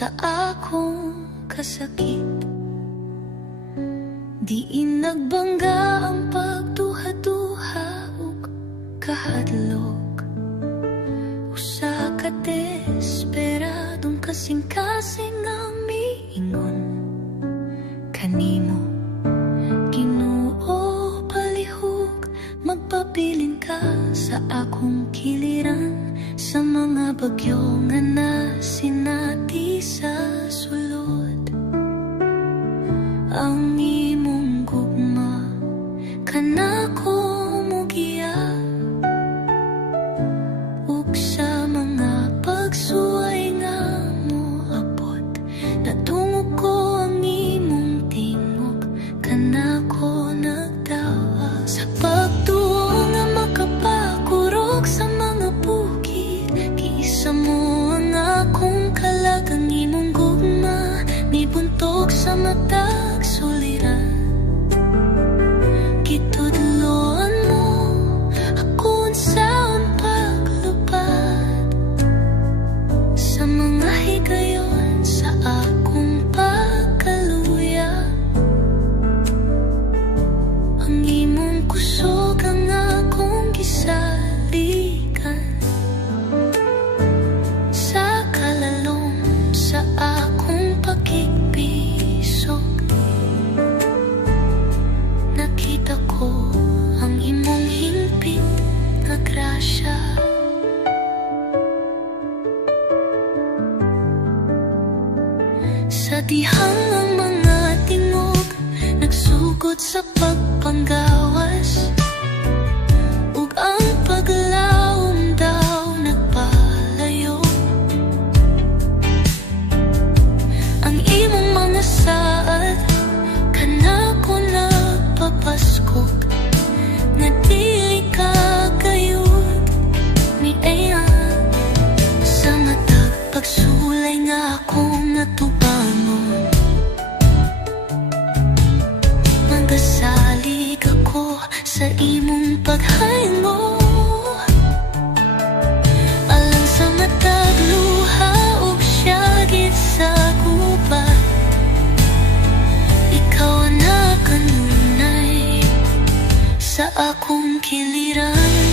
sa akong kasakit. Diin nagbangga ang pagduha-duha ug kahadlok. Usa ka desperadong kasing-kasing ang miingon kanimo. Ginoo palihog, magpabilin ka sa akong kiliran, sa mga bagyo nga nasinati sa sulod. Ang imong gugma kanako mugiya, ug sa mga pagsuway nga moabot, natungo ko ang imong tingog, kanako nagdawa. Sa pagtuo nga makapakurog sa mga bukid, kiisa mo ang akong kalag. Ang imong gugma nibuntog sa matag suliran. Kitudloan mo ako unsaon paglupad sa mga higayon sa akong pagkaluya. Ang imong kusog ang akong gisalikan, sa kalalom sa akong pagkikpisok. Nakita ko ang imong hingpit nga grasya. Sa dihang ang mga tingog nagsugod sa pagpanggawas, ug ang paglaom daw nagpalayo. Ang imong mga saad kanako nagpapaskog, nga dili ka gayud ni ayan sa matag pagsulay nga akong natubangon. Magasalig ako sa imong paghaingo, alang sa matag luha ug siyagit sa gubat. Ikaw na kanunay sa akong kiliran.